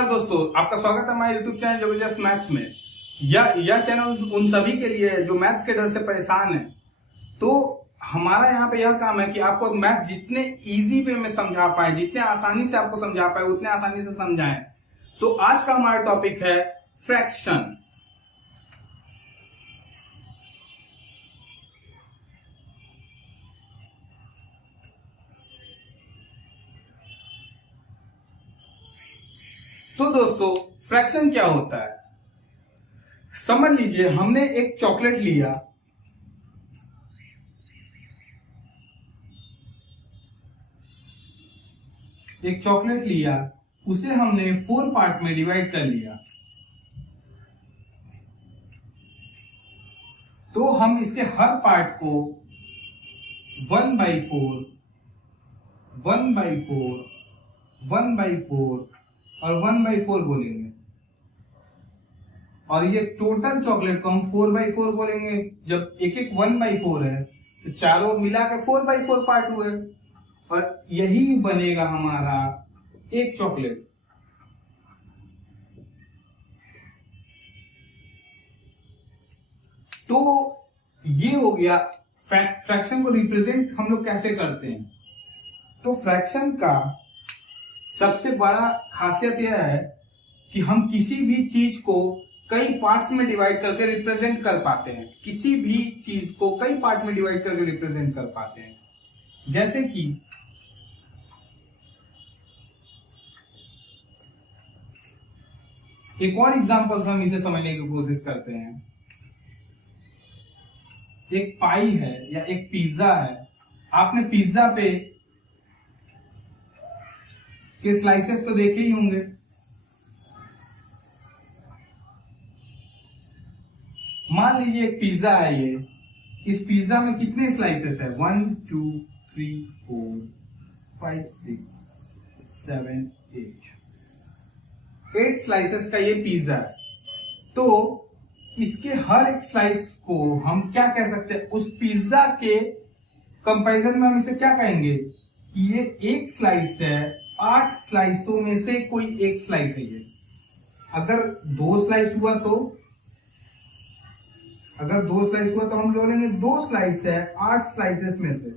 नमस्कार दोस्तों, आपका स्वागत है हमारे यूट्यूब चैनल जबरदस्त मैथ्स में। यह चैनल उन सभी के लिए है जो मैथ्स के डर से परेशान है। तो हमारा यहाँ पे यह काम है कि आपको मैथ जितने इजी वे में समझा पाए, जितने आसानी से आपको समझा पाए उतने आसानी से समझाएं। तो आज का हमारा टॉपिक है फ्रैक्शन। तो दोस्तों, फ्रैक्शन क्या होता है समझ लीजिए। हमने एक चॉकलेट लिया, उसे हमने 4 पार्ट में डिवाइड कर लिया। तो हम इसके हर पार्ट को 1/4, 1/4, 1/4 और 1/4 बोलेंगे, और ये टोटल चॉकलेट को हम 4/4 बोलेंगे। जब एक 1/4 है तो चारों मिलाकर 4/4 पार्ट हुए, और यही बनेगा हमारा एक चॉकलेट। तो ये हो गया फ्रैक्शन को रिप्रेजेंट हम लोग कैसे करते हैं। तो फ्रैक्शन का सबसे बड़ा खासियत यह है कि हम किसी भी चीज को कई पार्ट्स में डिवाइड करके रिप्रेजेंट कर पाते हैं। किसी भी चीज को कई पार्ट में डिवाइड करके रिप्रेजेंट कर पाते हैं। जैसे कि एक और एग्जांपल हम इसे समझने की कोशिश करते हैं। एक पाई है या एक पिज्जा है। आपने पिज्जा पे के स्लाइसेस तो देखे ही होंगे। मान लीजिए एक पिज्जा है ये। इस पिज्जा में कितने स्लाइसेस है? 1 2 3 4 5 6 7 8 स्लाइसेस का ये पिज्जा है। तो इसके हर एक स्लाइस को हम क्या कह सकते हैं? उस पिज्जा के कंपैरिजन में हम इसे क्या कहेंगे कि ये एक स्लाइस है 8 स्लाइसों में से कोई एक स्लाइस है ये। अगर 2 स्लाइस हुआ तो हम बोलेंगे 2 स्लाइस है 8 स्लाइसेस में से।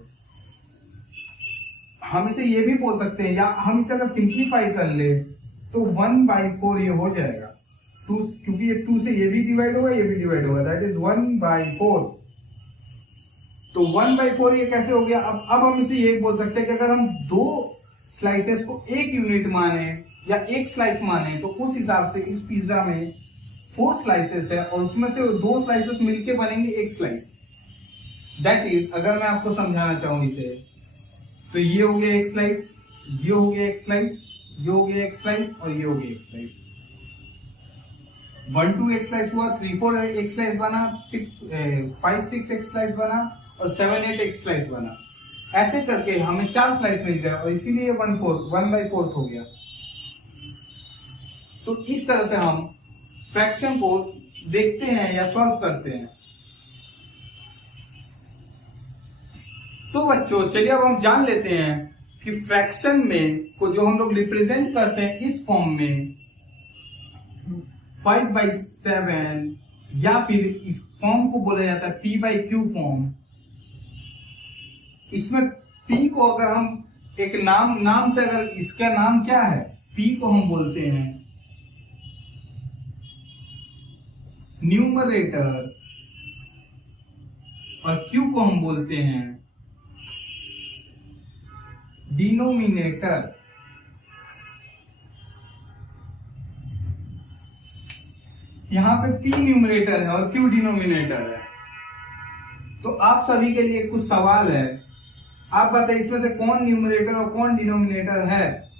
हम इसे ये भी बोल सकते हैं, या हम इसे अगर सिंप्लीफाई कर ले तो 1/4 ये हो जाएगा। क्योंकि ये 2 से ये भी डिवाइड होगा, ये भी डिवाइड होगा, दैट इज 1/4। तो 1/4 ये कैसे हो गया? अब हम इसे ये बोल सकते हैं कि अगर हम 2 स्लाइसेस को एक यूनिट माने या एक स्लाइस माने, तो उस हिसाब से इस पिज्जा में 4 स्लाइसेस है और उसमें से 2 स्लाइसेस मिलके बनेंगे एक स्लाइस। दैट इज, अगर मैं आपको समझाना चाहूं इसे, तो ये हो गया एक स्लाइस, ये हो गया एक स्लाइस, ये हो गया एक स्लाइस और ये हो गया एक स्लाइस। 1 2 एक स्लाइस हुआ, 3 4 एक स्लाइस बना, 5 6 एक स्लाइस बना और 7 8 एक स्लाइस बना। ऐसे करके हमें 4 स्लाइस मिल गया और इसीलिए 1/4 हो गया। तो इस तरह से हम फ्रैक्शन को देखते हैं या सॉल्व करते हैं। तो बच्चों, चलिए अब हम जान लेते हैं कि फ्रैक्शन में को जो हम लोग रिप्रेजेंट करते हैं इस फॉर्म में 5/7, या फिर इस फॉर्म को बोला जाता है P/Q फॉर्म। इसमें P को अगर हम एक नाम से, अगर इसका नाम क्या है, P को हम बोलते हैं न्यूमरेटर और Q को हम बोलते हैं डिनोमिनेटर। यहां पे P न्यूमरेटर है और Q डिनोमिनेटर है। तो आप सभी के लिए कुछ सवाल है। आप बताइए इसमें से कौन न्यूमरेटर और कौन डिनोमिनेटर है?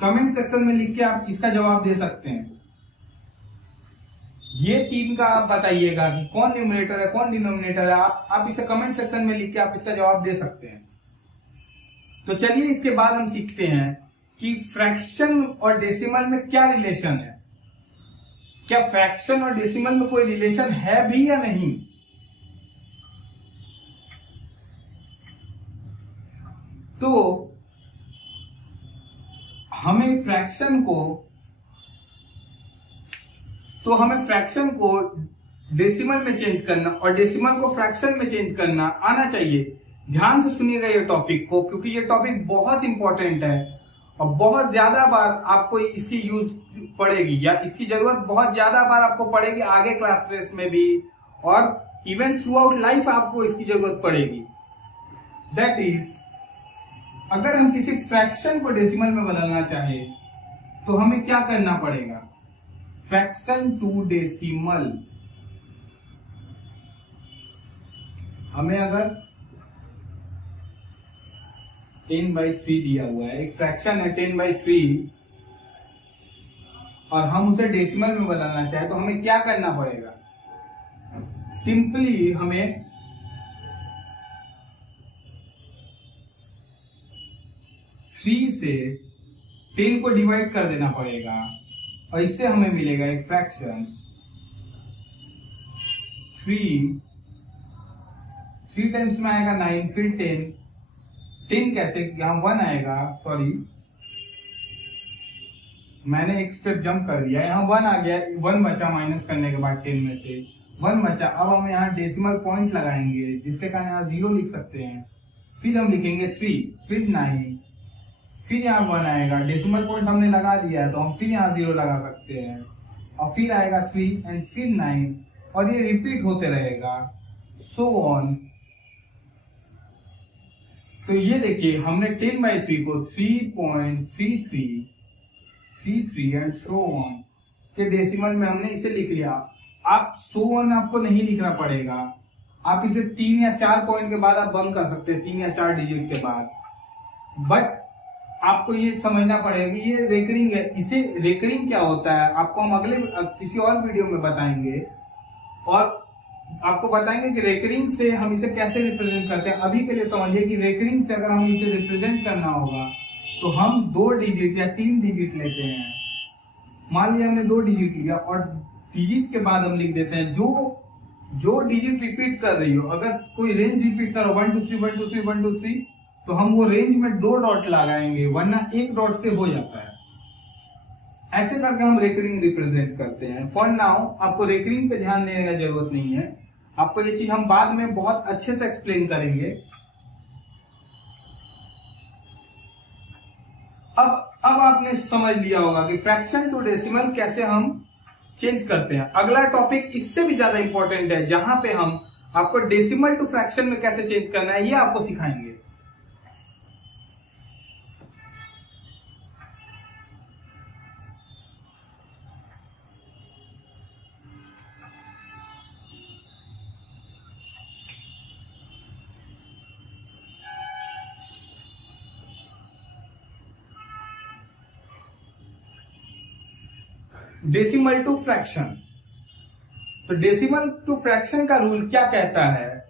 कमेंट सेक्शन में लिख के आप इसका जवाब दे सकते हैं। ये 3 का आप बताइएगा कि कौन न्यूमरेटर है कौन डिनोमिनेटर है। आप इसे कमेंट सेक्शन में लिख के आप इसका जवाब दे सकते हैं। तो चलिए इसके बाद हम सीखते हैं कि फ्रैक्शन और डेसिमल में क्या रिलेशन है। क्या फ्रैक्शन और डेसिमल में कोई रिलेशन है भी या नहीं? तो हमें फ्रैक्शन को डेसिमल में चेंज करना और डेसिमल को फ्रैक्शन में चेंज करना आना चाहिए। ध्यान से सुनिएगा ये टॉपिक को, क्योंकि ये टॉपिक बहुत इंपॉर्टेंट है और बहुत ज्यादा बार आपको इसकी यूज पड़ेगी या इसकी जरूरत बहुत ज्यादा बार आपको पड़ेगी आगे क्लासेस में भी, और इवन थ्रू आउट लाइफ आपको इसकी जरूरत पड़ेगी। दैट इज, अगर हम किसी फ्रैक्शन को डेसिमल में बदलना चाहे तो हमें क्या करना पड़ेगा? फ्रैक्शन टू डेसिमल, हमें अगर 10/3 दिया हुआ है, एक फ्रैक्शन है 10/3 और हम उसे डेसिमल में बदलना चाहे तो हमें क्या करना पड़ेगा? सिंपली हमें थ्री से 10 को डिवाइड कर देना पड़ेगा और इससे हमें मिलेगा एक फ्रैक्शन 3 टाइम्स में आएगा 9, फिर 10 कैसे, यहां 1 आएगा, सॉरी मैंने एक स्टेप जंप कर दिया, यहाँ 1 आ गया, 1 बचा माइनस करने के बाद 10 में से 1 बचा। अब हम यहाँ डेसिमल पॉइंट लगाएंगे जिसके कारण यहाँ 0 लिख सकते हैं, फिर हम लिखेंगे 3, फिर 9, फिर यहाँ 1 आएगा, डेसिमल पॉइंट हमने लगा दिया है तो हम फिर यहाँ 0 लगा सकते हैं और फिर आएगा 3 एंड फिर 9 और ये रिपीट होते रहेगा, सो ऑन। तो ये देखिए हमने 10/3 को 3.33 एंड सो ऑन के डेसिमल में हमने इसे लिख लिया। आप सो ऑन आपको नहीं लिखना पड़ेगा, आप इसे 3 या 4 पॉइंट के बाद आप बंद कर सकते हैं, 3 या 4 डिजिट के बाद, बट आपको ये समझना पड़ेगा कि ये रेकरिंग है। इसे रेकरिंग क्या होता है आपको हम अगले किसी और वीडियो में बताएंगे और आपको बताएंगे कि रेकरिंग से हम इसे कैसे रिप्रेजेंट करते हैं। अभी के लिए समझिए कि रेकरिंग से अगर हमें इसे रिप्रेजेंट करना होगा तो हम 2 डिजिट या 3 डिजिट लेते हैं। मान लिया हमने 2 डिजिट लिया और डिजिट के बाद हम लिख देते हैं जो डिजिट रिपीट कर रही हो, अगर कोई रेंज रिपीट करो 1 2 3 1 2 3 1 2 3 तो हम वो रेंज में 2 डॉट लगाएंगे, वरना 1 डॉट से हो जाता है। ऐसे करके हम रेकरिंग रिप्रेजेंट करते हैं। फॉर नाउ आपको रेकरिंग पे ध्यान देने की जरूरत नहीं है, आपको ये चीज हम बाद में बहुत अच्छे से एक्सप्लेन करेंगे। अब आपने समझ लिया होगा कि फ्रैक्शन टू डेसिमल कैसे हम चेंज करते हैं। अगला टॉपिक इससे भी ज्यादा इंपॉर्टेंट है, जहां पे हम आपको डेसिमल टू फ्रैक्शन में कैसे चेंज करना है ये आपको सिखाएंगे। डेसिमल टू फ्रैक्शन, तो डेसिमल टू फ्रैक्शन का रूल क्या कहता है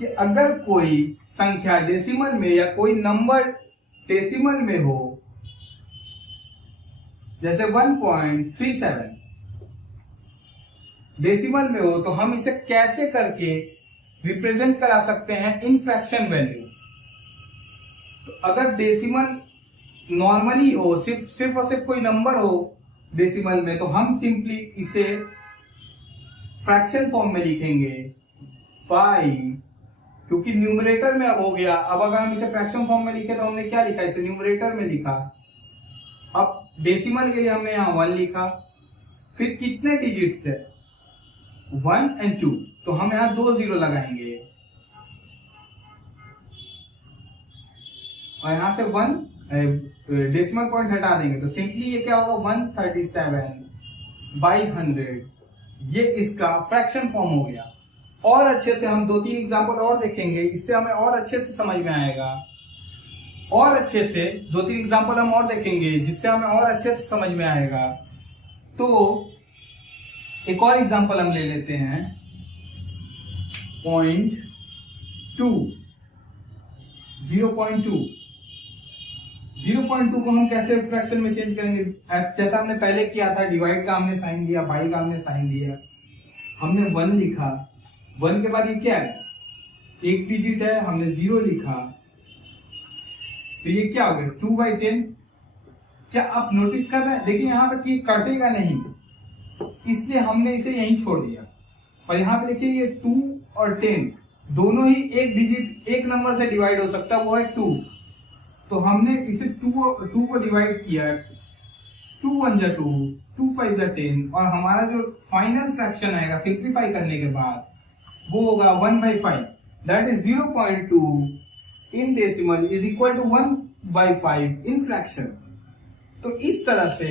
कि अगर कोई संख्या डेसिमल में या कोई नंबर डेसिमल में हो, जैसे 1.37 डेसिमल में हो, तो हम इसे कैसे करके रिप्रेजेंट करा सकते हैं इन फ्रैक्शन वैल्यू। तो अगर डेसिमल नॉर्मली हो, सिर्फ और सिर्फ कोई नंबर हो डेसिमल में, तो हम सिंपली इसे फ्रैक्शन फॉर्म में लिखेंगे पाई, क्योंकि न्यूमरेटर में अब हो गया। अब अगर हम इसे फ्रैक्शन फॉर्म में लिखे तो हमने क्या लिखा, इसे न्यूमरेटर में लिखा। अब डेसिमल के लिए हमने यहां 1 लिखा, फिर कितने डिजिट्स है 1 और 2, तो हम यहां 2 0 लगाएंगे और यहां से 1 डेसिमल पॉइंट हटा देंगे तो सिंपली ये क्या होगा 137/100। ये इसका फ्रैक्शन फॉर्म हो गया। और अच्छे से हम 2-3 एग्जांपल और देखेंगे, इससे हमें और अच्छे से समझ में आएगा। और अच्छे से 2-3 एग्जांपल हम और देखेंगे जिससे हमें और अच्छे से समझ में आएगा। तो एक और एग्जांपल हम ले लेते हैं 0.2 को हम कैसे फ्रैक्शन में चेंज करेंगे। जैसा हमने पहले किया था, डिवाइड का हमने साइन दिया, बाई का हमने साइन दिया, हमने 1 लिखा, 1 के बाद ये क्या है, एक डिजिट है, हमने 0 लिखा, तो ये क्या हो गया 2/10। क्या आप नोटिस कर रहे हैं? देखिए यहाँ पे कि कटेगा नहीं, इसलिए हमने इसे यहीं छोड़ दिया। और यहाँ पे देखिए ये 2 और 10 दोनों ही एक डिजिट एक नंबर से डिवाइड हो सकता है, वो है 2। तो हमने इसे 2 को डिवाइड किया, 2 1 जा 2, 2 5 जा 10, और हमारा जो फाइनल फ्रैक्शन आएगा सिंप्लीफाई करने के बाद वो होगा 1/5, that is 0.2 in decimal is equal to 1/5 in fraction. तो इस तरह से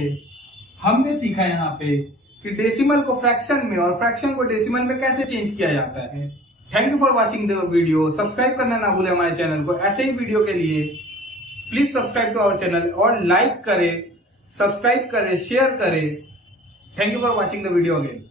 हमने सीखा यहाँ पे कि डेसिमल को फ्रैक्शन में और फ्रैक्शन को डेसिमल में कैसे चेंज किया जाता है। Thank you for watching the video. Subscribe करना ना भूलें हमारे चैनल को। ऐसे ही वीडियो के लिए please subscribe to our channel और लाइक करें, सब्सक्राइब करें, शेयर करें। Thank you for watching the video again.